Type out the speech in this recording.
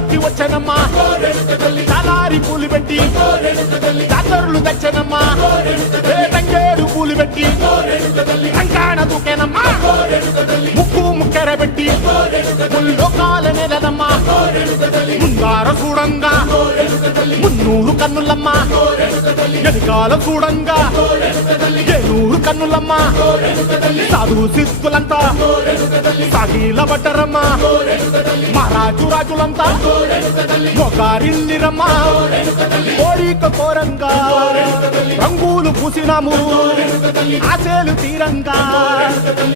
కొట్టి వచ్చనమ్మా చాలారి పూలు పెట్టి జాతరులు తెచ్చనమ్మా తంగేడు పూలు పెట్టి కంకాణ దూకేనమ్మా ముక్కు ముక్కెర పెట్టి ముల్లోకాల నెలనమ్మా ముందార చూడంగా మున్నూరు కన్నులమ్మా ఎనకాల చూడంగా ఏనూరు కన్నులమ్మా సాధు సిద్ధులంతా సాగిల బట్టరమ్మా మహారాజు రాజులంతా మొగారిల్లిరమ్మా కోరిక కోరంగా రంగులు పూసినాము ఆశలు తీరంగా